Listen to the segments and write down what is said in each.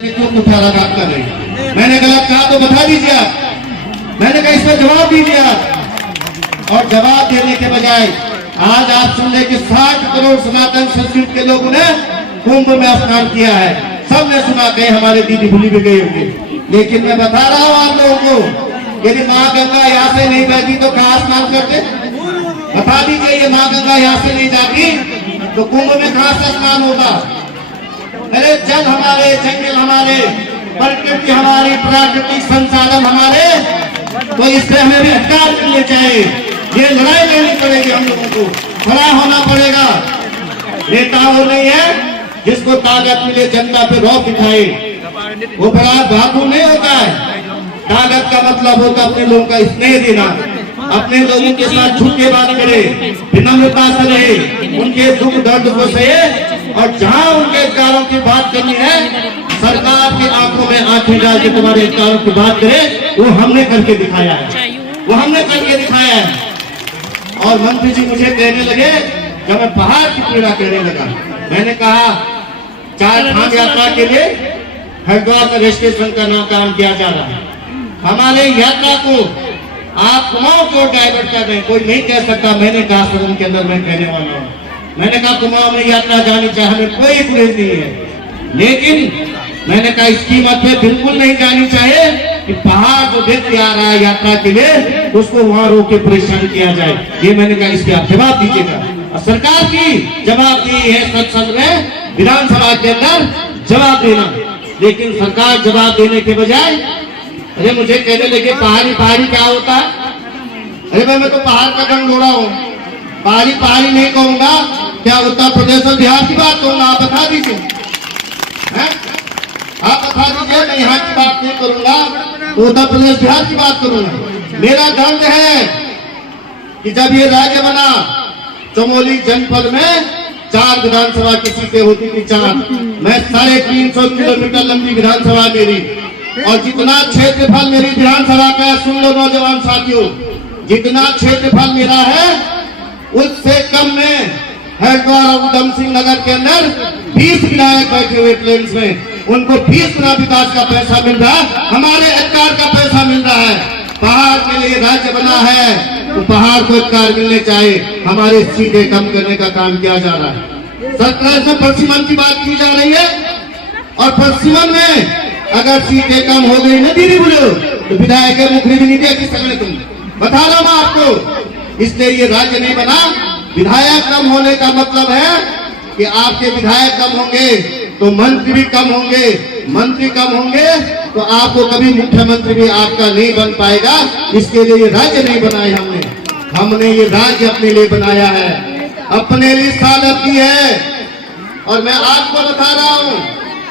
क्यों कुठाराघात कर रही है? मैंने गलत कहा तो बता दीजिए आप। मैंने कहा इसका जवाब दीजिए आप। और जवाब देने के बजाय आज आप सुन रहे कि 60 करोड़ सनातन संस्कृत के लोगों ने कुंभ में स्नान किया है। सबने सुना, कहीं हमारे दीदी भूली भी गई होगी। लेकिन मैं बता रहा हूँ आप लोगों को, यदि माँ गंगा यहाँ से नहीं बहती तो कहाँ स्नान करते? बता दीजिए, ये माँ गंगा यहाँ से नहीं जाती तो कुंभ में कहाँ से स्नान होगा? अरे जल हमारे, जंगल हमारे, प्रकृति हमारी, प्राकृतिक संसाधन हमारे, तो इससे हमें भी अधिकार मिलने चाहिए। ये लड़ाई लेनी पड़ेगी, हम लोगों को खड़ा होना पड़ेगा। नेता वो नहीं है जिसको ताकत मिले जनता पे रौब दिखाए, वो बड़ा बहादुर नहीं होता है। ताकत का मतलब होता है अपने लोगों का स्नेह देना, अपने लोगों के साथ झुक के बात करे, विनम्रता से रहे, उनके दुख दर्द को सहे। और जहां उनके अधिकारों की बात करनी है, सरकार की आंखों में आंखें डाल के तुम्हारे अधिकारों की बात करे, वो हमने करके दिखाया है, वो हमने करके दिखाया है। और मंत्री जी मुझे कहने लगे, जब मैं पहाड़ की पीड़ा कहने लगा, मैंने कहा 4 धाम यात्रा के लिए हरिद्वार में रजिस्ट्रेशन का काम किया जा रहा है। हमारे यात्रा को आप कुमाऊं को डाइवर्ट कर रहे हैं। कोई नहीं कह सकता, मैंने कहा सदन के अंदर मैं कहने वाला हूँ, मैंने कहा कुमाऊं में यात्रा जानी चाहिए, हमें कोई गुरेज नहीं है। लेकिन मैंने कहा इस कीमत पे बिल्कुल नहीं जानी चाहिए कि पहाड़ जो व्यक्ति आ रहा है यात्रा के लिए उसको वहां रोक के परेशान किया जाए। ये मैंने कहा, इसके आप जवाब दीजिएगा। और सरकार की जवाब दी है संसद में, विधानसभा के अंदर जवाब देना। लेकिन सरकार जवाब देने के बजाय अरे मुझे कहने लगे पहाड़ी क्या होता है? अरे भाई मैं तो पहाड़ का रंग घोड़ा हूँ, पहाड़ी नहीं कहूंगा। क्या उत्तर प्रदेश और बिहार की बात कहूंगा? आप बता दीजिए, आप बता दीजिए। मैं यहाँ की बात नहीं करूंगा, उत्तर प्रदेश बिहार की बात करूंगा। मेरा दर्द है कि जब ये राज्य बना, चमोली जनपद में 4 विधानसभा की सीटें होती थी, 4। मैं 350 किलोमीटर लंबी विधानसभा मेरी, और जितना क्षेत्रफल मेरी विधानसभा का, सुन लो नौजवान साथियों, जितना क्षेत्रफल मेरा है उससे कम में हरिद्वार और उधम सिंह नगर के अंदर 20 विधायक बैठे हुए प्लेन्स में, उनको 20 गुना विकास का पैसा मिल रहा है, हमारे अधिकार का पैसा मिल रहा है। पहाड़ के लिए राज्य बना है तो पहाड़ को अधिकार मिलने चाहिए। हमारे सीटें कम करने का काम किया जा रहा है। सरकार से परसिमन की बात की जा रही है, और परसिमन में अगर सीटें कम हो गई ना दीदी बोलो तो विधायक मुखरी भी नहीं दे सकते। तुम बता रहा हूं आपको, इसलिए ये राज्य नहीं बना। विधायक कम होने का मतलब है कि आपके विधायक कम होंगे तो मंत्री भी कम होंगे, मंत्री कम होंगे तो आपको कभी मुख्यमंत्री भी आपका नहीं बन पाएगा। इसके लिए ये राज्य नहीं बनाया हमने ये राज्य अपने लिए बनाया है, अपने लिए सालत की है। और मैं आपको बता रहा हूँ,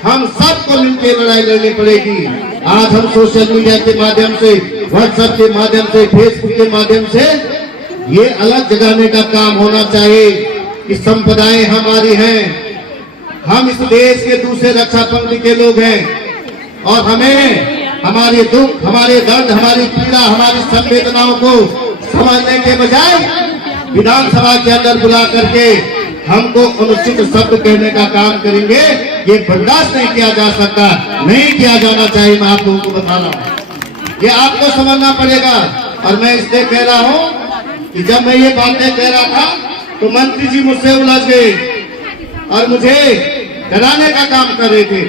हम सबको मिलकर लड़ाई लड़नी पड़ेगी। आज हम सोशल मीडिया के माध्यम से, व्हाट्सएप के माध्यम से, फेसबुक के माध्यम से ये अलग जगाने का काम होना चाहिए कि संप्रदाय हमारी हैं, हम इस देश के दूसरे रक्षा पंक्ति के लोग हैं, और हमें हमारे दुख, हमारे दर्द, हमारी पीड़ा, हमारी संवेदनाओं को समझने के बजाय विधानसभा के अंदर बुला करके हमको अनुचित शब्द कहने का काम करेंगे। ये बर्दाश्त नहीं किया जा सकता, नहीं किया जाना चाहिए। मैं आप लोगों को बता रहा हूँ, ये आपको समझना पड़ेगा। और मैं इसलिए कह रहा हूँ कि जब मैं ये बातें कह रहा था तो मंत्री जी मुझसे उलझ गए और मुझे डराने का काम कर रहे थे।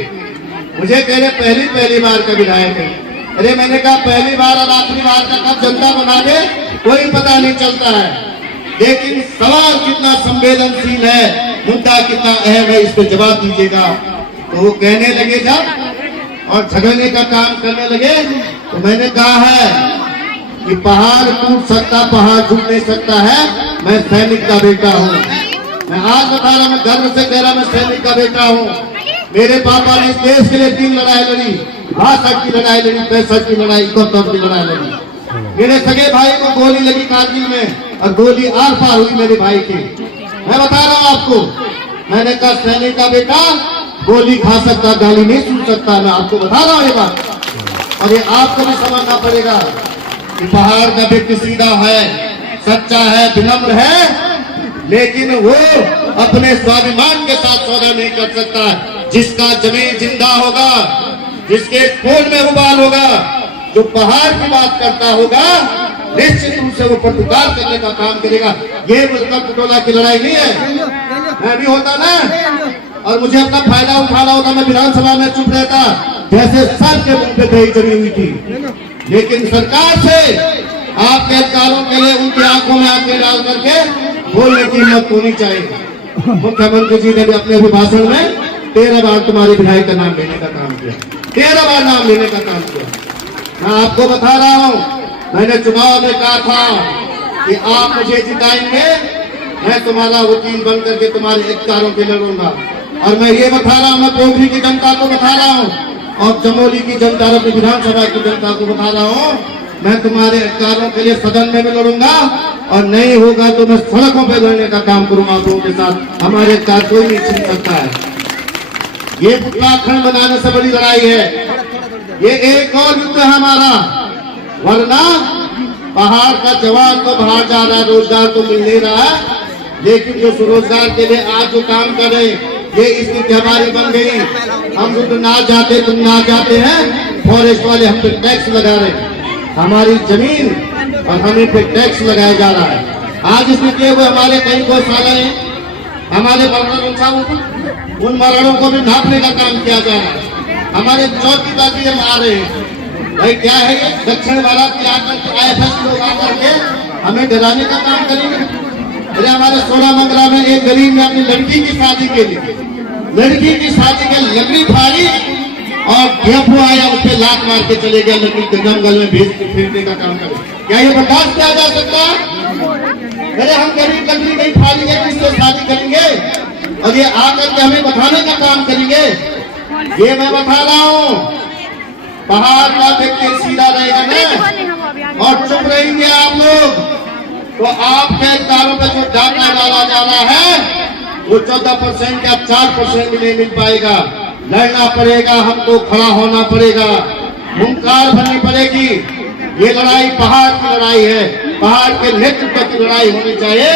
मुझे कह रहे पहली बार का विधायक है। अरे मैंने कहा पहली बार और आखिरी बार का कब जनता बना दे कोई पता नहीं चलता है, लेकिन सवाल कितना संवेदनशील है, मुद्दा कितना अहम है, इस पर जवाब दीजिएगा। तो वो कहने लगे जब और झगड़ने का काम करने लगे, तो मैंने कहा है कि पहाड़ टूट सकता, पहाड़ झुक नहीं सकता है। मैं सैनिक का बेटा हूँ। मैं आज बता रहा, मैं गर्व से कह रहा, मैं सैनिक का बेटा हूँ। मेरे पापा ने इस देश के लिए 3 लड़ाई लड़ी, भाषा की लड़ाई लड़ी, पैसा की लड़ाई, इकहत्तर की लड़ाई लड़ी। मेरे सगे भाई को गोली लगी कारगिल में और गोली आर पार हुई मेरे भाई की। मैं बता रहा हूँ आपको, मैंने कहा सैनिक का बेटा गोली खा सकता, गाली नहीं सुन सकता। मैं आपको बता रहा हूँ ये बात, और ये आपको भी समझना पड़ेगा कि पहाड़ का व्यक्ति सीधा है, सच्चा है, विनम्र है, लेकिन वो अपने स्वाभिमान के साथ सौदा नहीं कर सकता। जिसका जमीन जिंदा होगा, जिसके खून में उबाल होगा, जो पहाड़ की बात करता होगा, निश्चित रूप से वो प्रतिकार करने का काम करेगा। ये मुल्का पटोला की लड़ाई नहीं है। मैं भी होता ना और मुझे अपना फायदा उठाना होता, मैं विधानसभा में चुप रहता, जैसे सबके मुंह पे दही जमी हुई थी। लेकिन सरकार से आपके अधिकारों के लिए उनकी आंखों में आंखें डाल करके बोलने की हिम्मत होनी चाहिए। मुख्यमंत्री जी ने भी अपने अभिभाषण में 13 बार तुम्हारे विधायक का नाम लेने का काम किया, 13 बार नाम लेने का काम किया। मैं आपको बता रहा हूँ, मैंने चुनाव में कहा था कि आप मुझे जिताएंगे, मैं तुम्हारा वकील बन करके तुम्हारे अधिकारों के लिए लड़ूंगा। और मैं ये बता रहा हूँ, मैं पोखरी की जनता को बता रहा हूँ और चमोली की जनता और अपनी विधानसभा की जनता को बता रहा हूँ, मैं तुम्हारे अधिकारों के लिए सदन में भी लड़ूंगा और नहीं होगा तो मैं सड़कों पर लड़ने का काम करूंगा आप लोगों के साथ। हमारे अधिकार कोई नहीं छीन सकता है। ये उत्तराखंड बनाने से बड़ी लड़ाई है, ये एक और युद्ध है हमारा। वरना पहाड़ का जवान तो बाहर जा रहा है, रोजगार तो मिल नहीं रहा है, लेकिन जो स्वरोजगार के लिए आज जो काम कर रहे हैं, ये स्थिति हमारी बन गई। हम तो ना जाते, तुम ना जाते हैं, फॉरेस्ट वाले हम पे टैक्स लगा रहे हैं, हमारी जमीन और हमें पे टैक्स लगाया जा रहा है। आज स्थिति हुए हमारे कई गौशाला हैं, हमारे मरणों उन मरणों को भी नापने का काम किया जा रहा है। हमारे चौकी दादी हम आ रहे हैं, भाई क्या है ये दक्षिण भारत के आकर के IFS लोग आकर के हमें डराने का काम करेंगे। अरे हमारे 16 मंगला में एक गरीब ने अपनी लड़की की शादी के लिए, लड़की की शादी के लकड़ी फाड़ी और डेपो आया, उस पर लात मार के चले गए, लकड़ी जंगल में भेज के फेंकने का काम करे। क्या ये बर्दाश्त किया जा सकता है? अरे हम गरीब लकड़ी नहीं फाड़ेंगे, किससे शादी करेंगे और ये आकर के हमें बताने का काम करेंगे। ये मैं बता रहा हूँ, पहाड़ का व्यक्ति सीधा रहेगा ना और चुप रहेंगे आप लोग, तो आपके अधिकारों पर जो डाका डाला जा रहा है वो 14% या 4% भी नहीं मिल पाएगा। लड़ना पड़ेगा, हमको खड़ा होना पड़ेगा, हुंकार भरनी पड़ेगी। ये लड़ाई पहाड़ की लड़ाई है, पहाड़ के नेतृत्व की लड़ाई होनी चाहिए।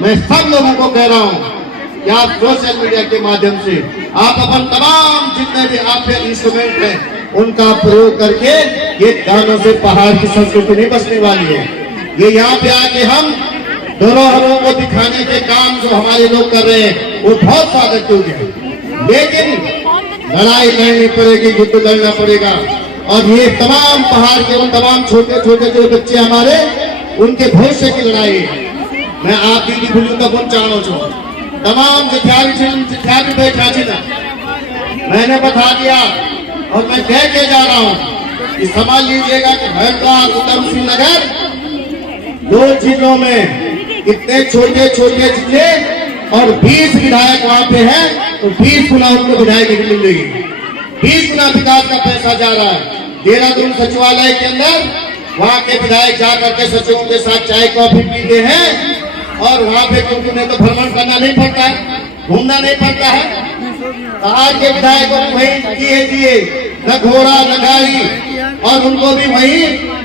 मैं सब लोगों को कह रहा हूँ कि आप सोशल मीडिया के माध्यम से आप अपन तमाम जितने भी आपके इंस्ट्रूमेंट हैं उनका प्रयोग करके ये गानों से पहाड़ की संस्कृति नहीं बचने वाली है। ये यहाँ पे आके हम धरोहरों को दिखाने के काम जो हमारे लोग कर रहे हैं वो बहुत स्वागत योग्य है, लेकिन लड़ाई लड़नी पड़ेगी, युद्ध लड़ना पड़ेगा। और ये तमाम पहाड़ के उन तमाम छोटे छोटे जो बच्चे हमारे, उनके भविष्य की लड़ाई है। मैं आप दीदी भूलू का गुण चाणो छो, तमाम जिथ्या भी बैठा थी ना, मैंने बता दिया और मैं कह के जा रहा हूँ कि समझ लीजिएगा कि हरिद्वार, उधम सिंह नगर, 2 जिलों में इतने छोटे छोटे जिले और 20 विधायक वहाँ पे हैं, तो 20 गुना उनको विधायक मिलेगी, 20 गुना विकास का पैसा जा रहा है। देहरादून सचिवालय के अंदर वहाँ के विधायक जाकर के सचिवों के साथ चाय कॉफी पीते हैं और वहाँ पे क्योंकि उन्हें तो भ्रमण करना नहीं पड़ता है, घूमना नहीं पड़ता है। आज के विधायकों को वही दिए न घोड़ा न गाड़ी, और उनको भी वही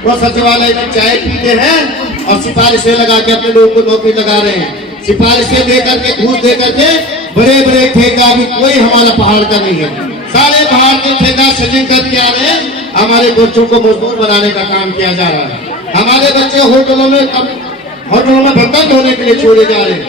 वो सचिवालय में चाय पीते हैं और सिफारिशें लगा के अपने लोगों को नौकरी लगा रहे हैं। सिफारिशें देकर के, घूस देकर के बड़े बड़े ठेका भी कोई हमारा पहाड़ का नहीं है, सारे पहाड़ के ठेका सचिन करके आ रहे हैं। हमारे बच्चों को मजदूर बनाने का काम किया जा रहा है। हमारे बच्चे होटलों में बर्तन धोने के लिए छोड़े जा रहे हैं।